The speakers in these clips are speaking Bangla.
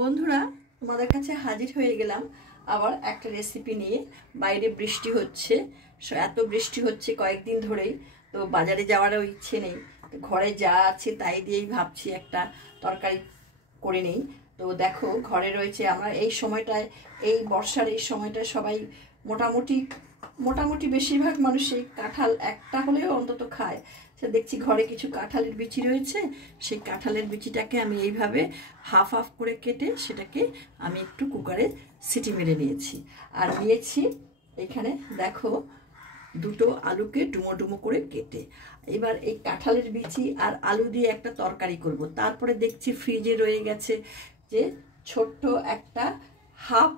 বন্ধুরা, তোমাদের কাছে হাজির হয়ে গেলাম আবার একটা রেসিপি নিয়ে। বাইরে বৃষ্টি হচ্ছে, এত বৃষ্টি হচ্ছে কয়েকদিন ধরেই, তো বাজারে যাওয়ারও ইচ্ছে নেই। তো ঘরে যা আছে তাই দিয়েই ভাবছি একটা তরকারি করে নেই। তো দেখো, ঘরে রয়েছে, আমরা এই সময়টায়, এই বর্ষার এই সময়টায় সবাই মোটামুটি বেশিরভাগ মানুষই কাঁঠাল একটা হলেও অন্তত খায়। সে দেখছি ঘরে কিছু কাঁঠালের বিচি রয়েছে, সেই কাঁঠালের বিচিটাকে আমি এইভাবে হাফ হাফ করে কেটে সেটাকে আমি একটু কুকারে সিটি মেরে নিয়েছি। আর নিয়েছি এখানে দেখো দুটো আলুকে ডুমো ডুমো করে কেটে। এবার এই কাঁঠালের বিচি আর আলু দিয়ে একটা তরকারি করব। তারপরে দেখছি ফ্রিজে রয়ে গেছে যে ছোট্ট একটা হাফ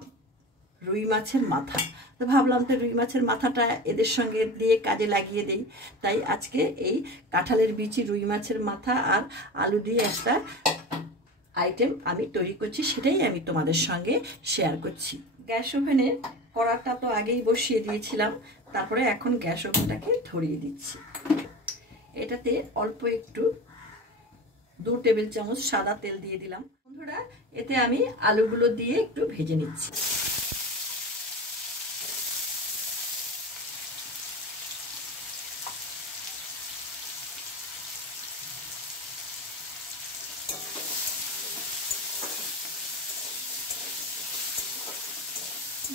রুই মাছের মাথা। তো ভাবলাম তো রুই মাছের মাথাটা এদের সঙ্গে দিয়ে কাজে লাগিয়ে দেই। তাই আজকে এই কাঁঠালের বিচি, রুই মাছের মাথা আর আলু দিয়ে একটা আইটেম আমি তৈরি করছি, সেটাই আমি তোমাদের সঙ্গে শেয়ার করছি। গ্যাস ওভেনে কড়াটা তো আগেই বসিয়ে দিয়েছিলাম, তারপরে এখন গ্যাস ওভেনটাকে ধরিয়ে দিচ্ছি। এটাতে অল্প একটু 2 টেবিল চামচ সাদা তেল দিয়ে দিলাম। বন্ধুরা, এতে আমি আলুগুলো দিয়ে একটু ভেজে নিচ্ছি।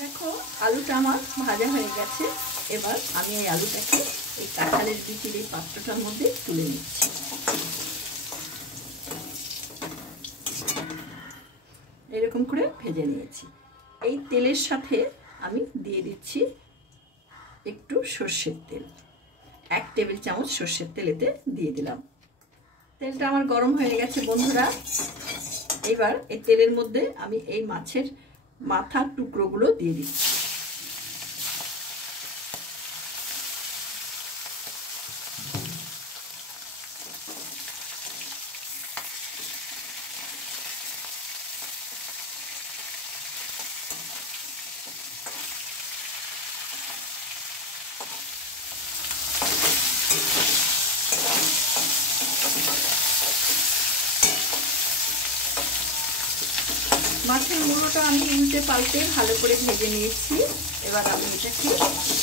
দেখো, আলুটা আমার ভাজা হয়ে গেছে। এবার আমি এই আলুটাকে এই কাঁঠালের বিচির এই পাত্রটার মধ্যে তুলে নিচ্ছি। এরকম করে ভেজে নিয়েছি। এই তেলের সাথে আমি দিয়ে দিচ্ছি একটু সর্ষের তেল, 1 টেবিল চামচ সর্ষের তেল এতে দিয়ে দিলাম। তেলটা আমার গরম হয়ে গেছে বন্ধুরা। এবার এই তেলের মধ্যে আমি এই মাছের মাথার টুকরোগুলো দিয়ে দিচ্ছি। মাছের মুড়োটা আমি উল্টে পাল্টে ভালো করে ভেজে নিয়েছি। এবার আমি এটাকে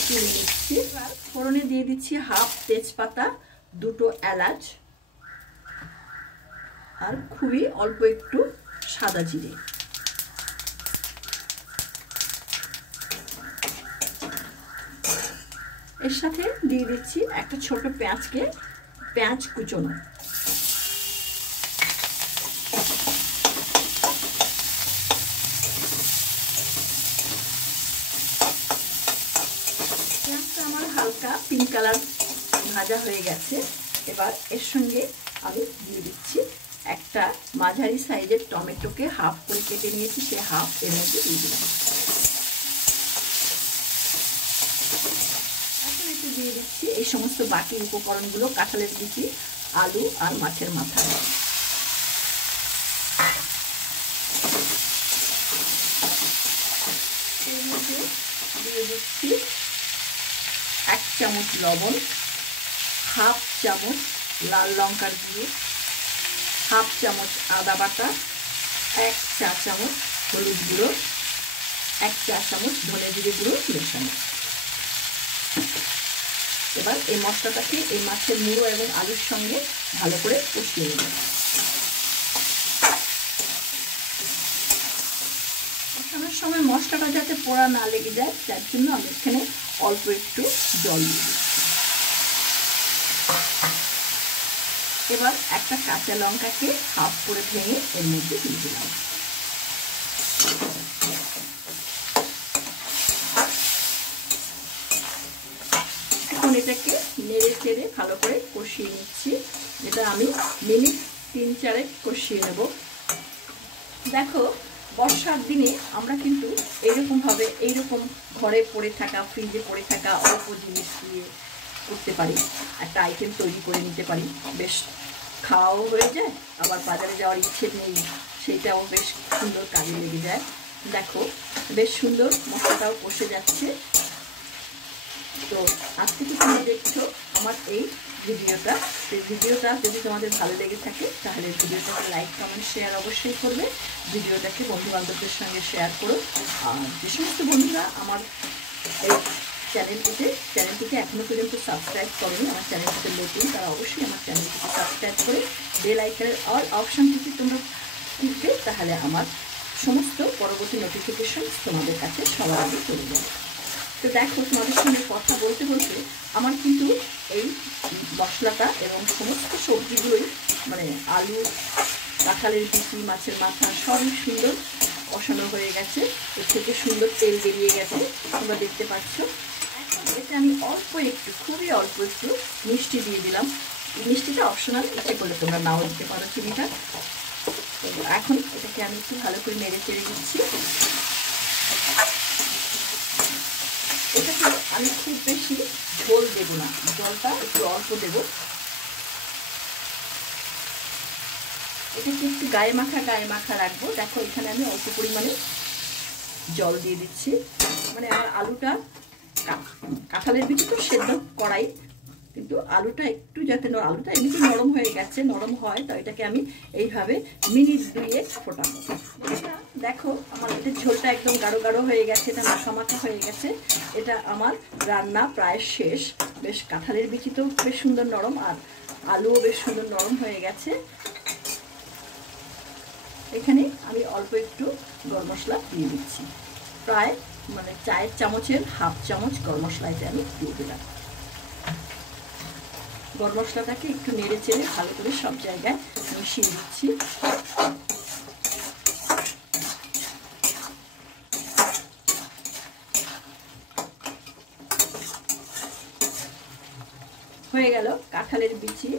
তুলে নিচ্ছি। এবার ফোড়নে দিয়ে দিচ্ছি হাফ তেজপাতা, 2টো এলাচ আর খুবই অল্প একটু সাদা জিরে। এর সাথে দিয়ে দিচ্ছি একটা ছোট পেঁয়াজ কুচোনো। আমার হালকা পিঙ্ক কালার ভাজা হয়ে গেছে। এবার এর সঙ্গে আমি দিয়ে দিচ্ছি একটা মাঝারি সাইজের টমেটোকে হাফ করে কেটে নিয়েছি, সে হাফ এর মধ্যে দিয়ে দিলাম। এখন একটু দিয়ে দিচ্ছি এই সমস্ত বাকি উপকরণগুলো, কাঁঠালের বিচি, আলু আর মাছের মাথা। এর মধ্যে দিয়ে দিচ্ছি 1 চামচ লবণ, হাফ চামচ লাল লঙ্কার গুঁড়ো, হাফ চামচ আদা বাটা, 1 চা চামচ হলুদ গুঁড়ো, 1 চা চামচ ধনে জিরে গুঁড়ো মেশানো। এবার এই মশলাটাকে এই মাছের মুড়ো এবং আলুর সঙ্গে ভালো করে কষিয়ে নেব। কষানোর সময় মশলাটা যাতে পোড়া না লেগে যায়, তার জন্য আমি এখানে অল্প একটু জল দিয়ে দিচ্ছি। এবার একটা কাঁচা লঙ্কাকে হাফ করে ভেঙে এর মধ্যে দিয়ে দিলাম। এখন এটাকে নেড়ে চেড়ে ভালো করে কষিয়ে নিচ্ছি। এটা আমি মিনিট 3-4 কষিয়ে নেব। দেখো, বর্ষার দিনে আমরা কিন্তু এইরকম ঘরে পড়ে থাকা, ফ্রিজে পড়ে থাকা অল্প জিনিস দিয়ে করতে পারি, একটা আইটেম তৈরি করে নিতে পারি। বেশ খাওয়াও হয়ে যায়, আবার বাজারে যাওয়ার ইচ্ছে নেই, সেইটাও বেশ সুন্দর কাজে লেগে যায়। দেখো, বেশ সুন্দর মশলাটাও কষে যাচ্ছে। তো আজ থেকে তোমরা দেখছো আমার এই ভিডিওটা। সেই ভিডিওটা যদি তোমাদের ভালো লেগে থাকে তাহলে ভিডিওটাকে লাইক কমেন্ট শেয়ার অবশ্যই করবে। ভিডিওটাকে বন্ধুবান্ধবদের সঙ্গে শেয়ার করো। আর যে সমস্ত বন্ধুরা আমার এই চ্যানেলটিকে এখনও পর্যন্ত সাবস্ক্রাইব করেনি, আমার চ্যানেলটিতে নতুন, তারা অবশ্যই আমার চ্যানেলটিকে সাবস্ক্রাইব করে বেল আইকনের অল অপশানটিতে তোমরা টিপবে, তাহলে আমার সমস্ত পরবর্তী নোটিফিকেশন তোমাদের কাছে সবার আগে চলে যাবে। তো দেখো, তোমাদের সঙ্গে কথা বলতে বলতে আমার কিন্তু এই মশলাটা এবং সমস্ত সবজিগুলোই মানে আলু, কাঁঠালের বিচি, মাছের মাথা সবই সুন্দর কষানো হয়ে গেছে। এর থেকে সুন্দর তেল বেরিয়ে গেছে, তোমরা দেখতে পাচ্ছ। এখন এতে আমি অল্প একটু, খুবই অল্প একটু মিষ্টি দিয়ে দিলাম। এই মিষ্টিটা অপশনাল, ইচ্ছে করলে তোমরা নাও দিতে পারো চিনিটা। তো এখন এটাকে আমি একটু ভালো করে নেড়ে চেড়ে দিচ্ছি। এটাকে আমি খুব বেশি ঝোল দেবো না, জলটা একটু অল্প দেবো। এটাকে একটু গায়ে মাখা রাখবো। দেখো, এখানে আমি অল্প পরিমাণে জল দিয়ে দিচ্ছি। মানে আমার আলুটা, কাঁঠালের বিচি তো সেদ্ধ করাই, কিন্তু আলুটা একটু যাতে আলুটা এমনিতে নরম হয়ে গেছে, নরম হয়, তো এটাকে আমি এইভাবে মিনিট 2 ফোটাবো। এটা দেখো, আমার এটা ঝোলটা একদম গাঢ় গাঢ় হয়ে গেছে, এটা মাখা হয়ে গেছে। এটা আমার রান্না প্রায় শেষ। বেশ কাঁঠালের বিচি তো বেশ সুন্দর নরম, আর আলুও বেশ সুন্দর নরম হয়ে গেছে। এখানে আমি অল্প একটু গরম মশলা দিয়ে দিচ্ছি, প্রায় মানে চায়ের চামচের হাফ চামচ গরম মশলা এটা আমি দিয়ে দিলাম। গরম মশলাটাকে একটু নেড়ে চেড়ে ভালো করে সব জায়গায় মিশিয়ে দিচ্ছি। হয়ে গেল কাঁঠালের বিচি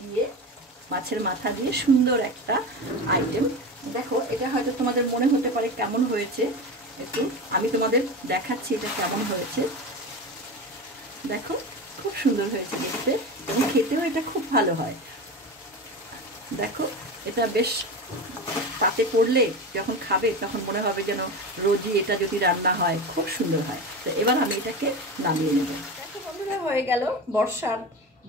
দিয়ে মাছের মাথা দিয়ে সুন্দর একটা আইটেম। দেখো, এটা হয়তো তোমাদের মনে হতে পারে কেমন হয়েছে, একটু আমি তোমাদের দেখাচ্ছি এটা কেমন হয়েছে। দেখো, খুব সুন্দর হয়েছে দেখতে, এবং খেতেও এটা খুব ভালো হয়। দেখো, এটা বেশ তাতে পড়লে যখন খাবে তখন মনে হবে যেন রোজই এটা যদি রান্না হয়, খুব সুন্দর হয়। তো এবার আমি এটাকে নামিয়ে নেব। দেখো বন্ধুরা, হয়ে গেল বর্ষার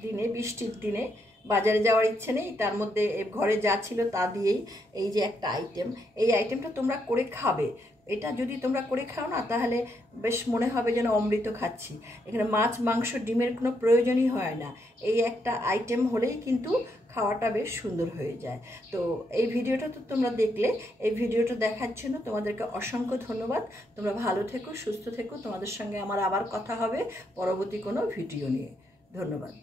দিনে, বৃষ্টির দিনে বাজারে যাওয়ার ইচ্ছে নেই, তার মধ্যে ঘরে যা ছিল তা দিয়েই এই যে একটা আইটেম, এই আইটেমটা তোমরা করে খাবে। এটা যদি তোমরা করে খাও না, তাহলে বেশ মনে হবে যেন অমৃত খাচ্ছি। এখানে মাছ, মাংস, ডিমের কোনো প্রয়োজনই হয় না। এই একটা আইটেম হলেই কিন্তু খাওয়াটা বেশ সুন্দর হয়ে যায়। তো এই ভিডিওটা তো তোমরা দেখলে, এই ভিডিওটা দেখার জন্য তোমাদেরকে অসংখ্য ধন্যবাদ। তোমরা ভালো থেকো, সুস্থ থেকো। তোমাদের সঙ্গে আমার আবার কথা হবে পরবর্তী কোনো ভিডিও নিয়ে। ধন্যবাদ।